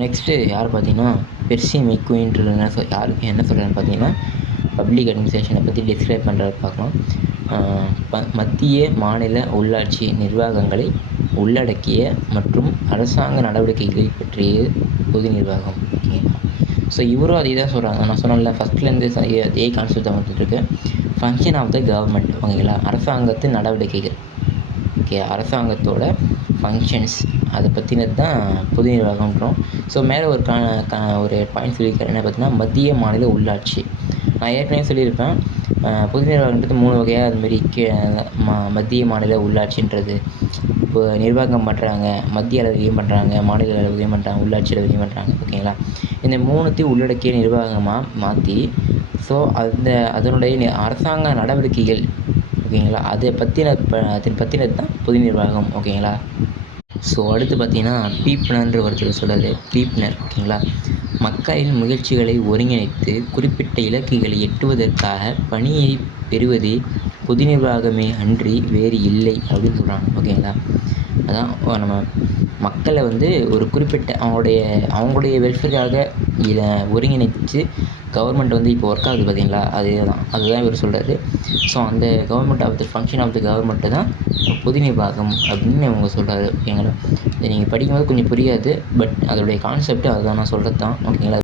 Next யார் பார்த்தீங்கன்னா, Percy மெக்குயின்றது என்ன சொல்கிறாருன்னு பார்த்தீங்கன்னா, பப்ளிக் அட்மினிஸ்ட்ரேஷனை பற்றி டிஸ்கிரைப் பண்ணுறத பார்க்கலாம். மத்திய, மாநில, உள்ளாட்சி நிர்வாகங்களை உள்ளடக்கிய மற்றும் அரசாங்க நடவடிக்கைகளை பற்றிய பொது நிர்வாகம். ஓகேங்களா? ஸோ இவரும் அதே தான் சொல்கிறாங்க. நான் சொன்னேன்ல ஃபஸ்ட்லேருந்து அதே கான்செப்ட் தான் வந்துட்டுருக்கு. Function of the government. ஓகேங்களா? அரசாங்கத்தின் நடவடிக்கைகள். ஓகே, அரசாங்கத்தோட ஃபங்க்ஷன்ஸ் அதை பற்றினது தான் பொது நிர்வாகம்ன்றோம். ஸோ மேலே ஒரு ஒரு பாயிண்ட் சொல்லியிருக்காரு. என்ன பார்த்தீங்கன்னா, மத்திய, மாநில, உள்ளாட்சி. நான் ஏற்கனவே சொல்லியிருப்பேன், பொது நிர்வாகன்றது 3 வகையாக அதுமாரி மத்திய, மாநில, உள்ளாட்சின்றது. இப்போ நிர்வாகம் பண்ணுறாங்க, மத்திய அளவுலையும் பண்ணுறாங்க, மாநில அளவுலையும் பண்ணுறாங்க, உள்ளாட்சி அளவுலையும் பண்ணுறாங்க. ஓகேங்களா? இந்த 3த்தையும் உள்ளடக்கிய நிர்வாகமாக மாற்றி, ஸோ அதனுடைய அரசாங்க நடவடிக்கைகள். ஓகேங்களா? அதை பற்றினது தான் பொது நிர்வாகம். ஓகேங்களா? ஸோ அடுத்து பார்த்தீங்கன்னா, பீப்னர் ஒருத்தர் சொல்கிறது. பீப்னர். ஓகேங்களா? மக்களின் முயற்சிகளை ஒருங்கிணைத்து குறிப்பிட்ட இலக்குகளை எட்டுவதற்காக பணியை பெறுவதே பொது நிர்வாகமே அன்றி வேறு இல்லை அப்படின்னு சொல்கிறாங்க. ஓகேங்களா? அதான் நம்ம மக்களை ஒரு குறிப்பிட்ட அவங்களுடைய வெல்ஃபேருக்காக இதை ஒருங்கிணைச்சு கவர்மெண்ட் இப்போ ஒர்க் ஆகுது பார்த்தீங்களா, அதுதான் இவர் சொல்கிறாரு. ஸோ அந்த ஃபங்க்ஷன் ஆஃப் த கவர்மெண்ட்டு தான் பொது நிர்வாகம் அப்படின்னு அவங்க சொல்கிறாரு. ஓகேங்களா? இதை நீங்கள் படிக்கும்போது கொஞ்சம் புரியாது, பட் அதோடைய கான்செப்ட் அதுதான் நான் சொல்கிறது தான். ஓகேங்களா?